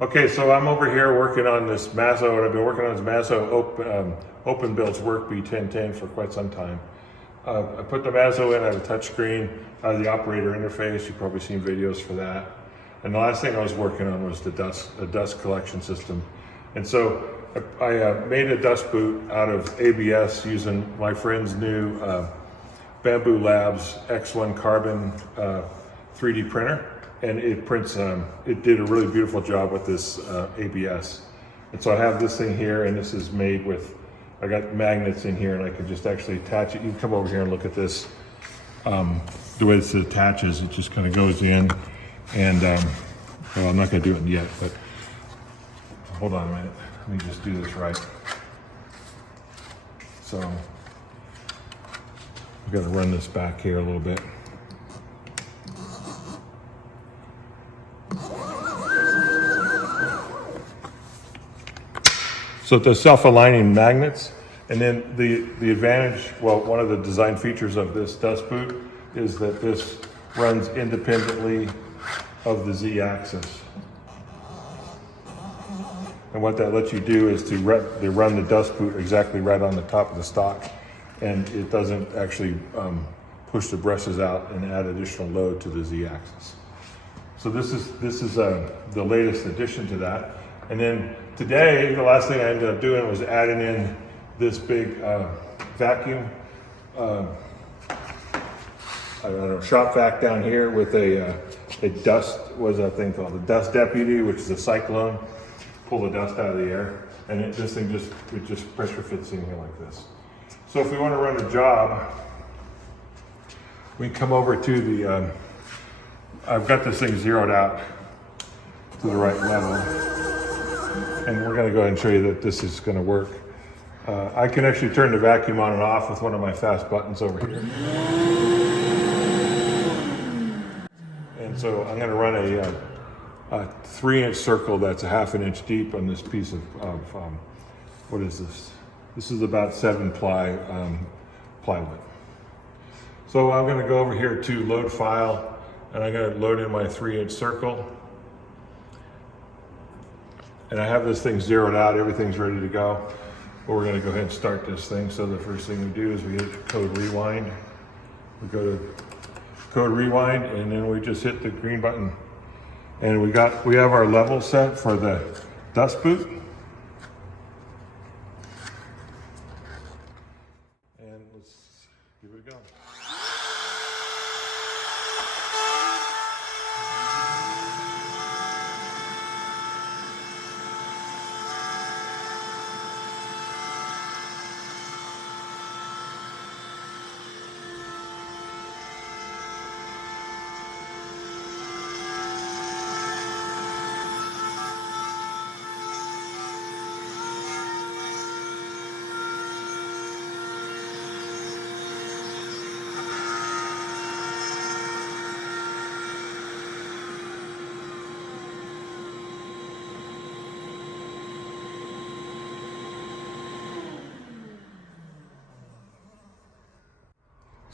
Okay, so I'm over here working on this Masso, and I've been working on this Masso open builds Workbee 1010 for quite some time. I put the Masso in at a touchscreen out of the operator interface. You've probably seen videos for that. And the last thing I was working on was the dust collection system. And so I made a dust boot out of ABS using my friend's new Bamboo Labs X1 Carbon 3D printer. And it prints, it did a really beautiful job with this ABS. And so I have this thing here, and this is made with, I got magnets in here, and I can just actually attach it. You can come over here and look at this. The way this attaches, it just kind of goes in, and well, I'm not gonna do it yet, but hold on a minute. Let me just do this right. So I've got to run this back here a little bit. So the self-aligning magnets, and then the advantage, well, one of the design features of this dust boot is that this runs independently of the Z-axis. And what that lets you do is to run the dust boot exactly right on the top of the stock, and it doesn't actually push the brushes out and add additional load to the Z-axis. So this is the latest addition to that. And then today, the last thing I ended up doing was adding in this big vacuum, I don't know, shop vac down here with a dust, what's that thing called? The dust deputy, which is a cyclone, pull the dust out of the air. And this thing just pressure fits in here like this. So if we want to run a job, we come over to the, I've got this thing zeroed out to the right level. And we're going to go ahead and show you that this is going to work. I can actually turn the vacuum on and off with one of my fast buttons over here. And so I'm going to run a 3-inch circle that's a ½ an inch deep on this piece of what is this? This is about 7-ply plywood. So I'm going to go over here to load file, and I'm going to load in my 3-inch circle. And I have this thing zeroed out, everything's ready to go. But we're gonna go ahead and start this thing. So the first thing we do is we hit code rewind. We go to code rewind, and then we just hit the green button. And we have our level set for the dust boot. And let's give it a go.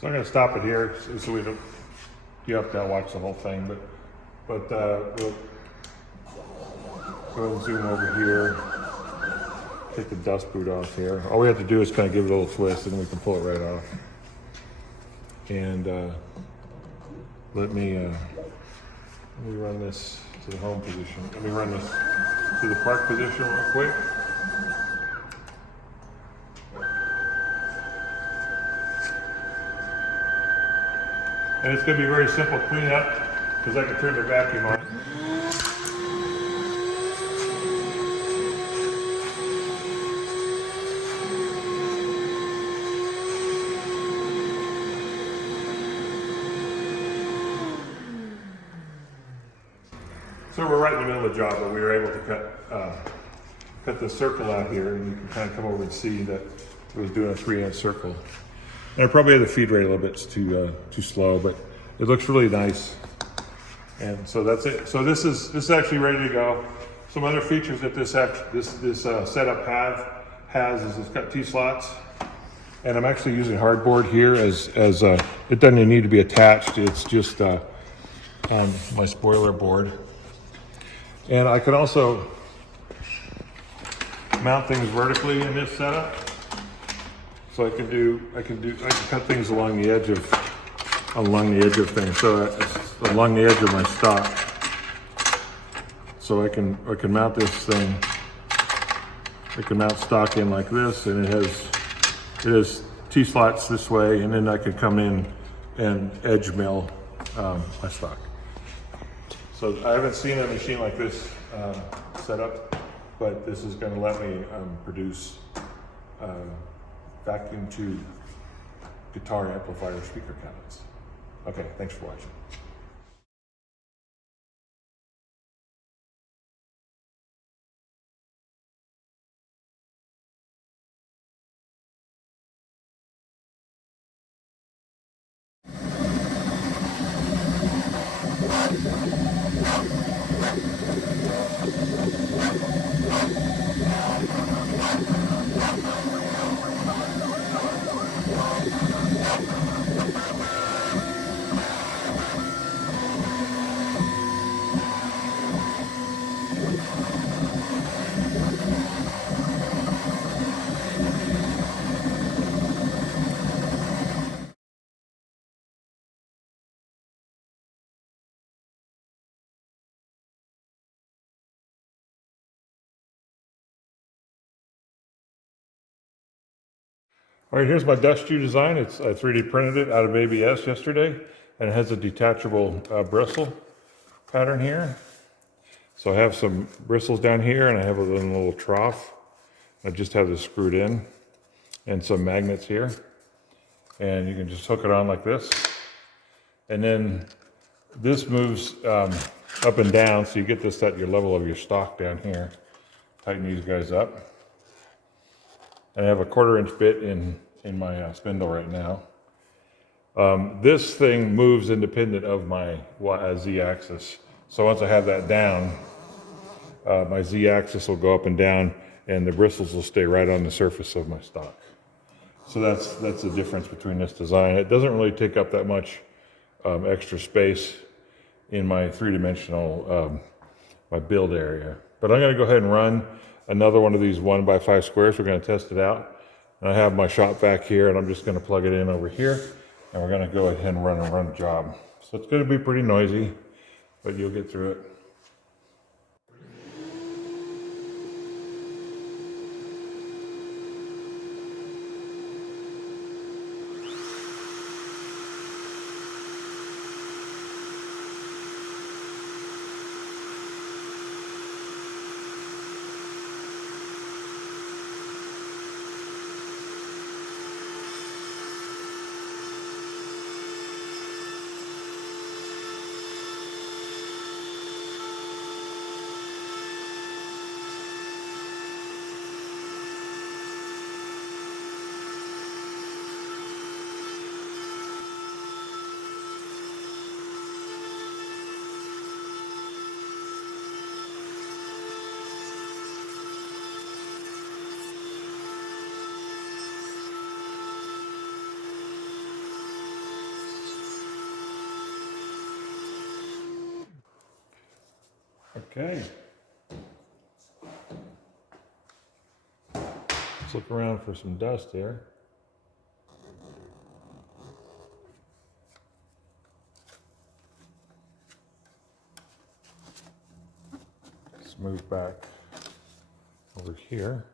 So I'm going to stop it here so we don't, you have to watch the whole thing, but we'll go ahead and zoom over here, take the dust boot off here. All we have to do is kind of give it a little twist, and we can pull it right off. And let me run this to the home position. Let me run this to the park position real quick. And it's going to be very simple cleanup because I can turn the vacuum on. So we're right in the middle of the job, but we were able to cut the circle out here, and you can kind of come over and see that it was doing a 3-inch circle. And I probably had the feed rate a little bit too slow, but it looks really nice. And so that's it. So this is actually ready to go. Some other features that this setup has is it's got T-slots, and I'm actually using hardboard here as it doesn't need to be attached. It's just on my spoiler board. And I could also mount things vertically in this setup. So I can cut things along the edge of things. So it's along the edge of my stock. So I can mount this thing. I can mount stock in like this, and it has T-slots this way, and then I could come in and edge mill my stock. So I haven't seen a machine like this set up, but this is going to let me produce vacuum tube guitar amplifier speaker cabinets. Okay, thanks for watching. All right, here's my dust shoe design. I 3D printed it out of ABS yesterday, and it has a detachable bristle pattern here. So I have some bristles down here, and I have a little trough. I just have this screwed in, and some magnets here. And you can just hook it on like this. And then this moves up and down, so you get this at your level of your stock down here. Tighten these guys up. And I have a 1/4-inch bit in my spindle right now. This thing moves independent of my Z-axis. So once I have that down, my Z-axis will go up and down, and the bristles will stay right on the surface of my stock. So that's the difference between this design. It doesn't really take up that much extra space in my three-dimensional my build area. But I'm going to go ahead and run another one of these 1x5 squares. We're going to test it out. And I have my shop vac here, and I'm just going to plug it in over here, and we're going to go ahead and run a job. So it's going to be pretty noisy, but you'll get through it. Okay. Let's look around for some dust here. Let's move back over here.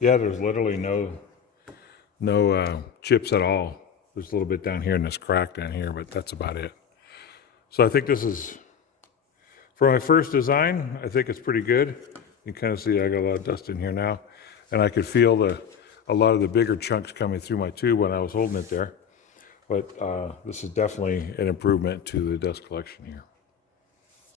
Yeah, there's literally no chips at all. There's a little bit down here and this crack down here, but that's about it. So I think this is, for my first design, I think it's pretty good. You can kind of see I got a lot of dust in here now, and I could feel a lot of the bigger chunks coming through my tube when I was holding it there. But this is definitely an improvement to the dust collection here.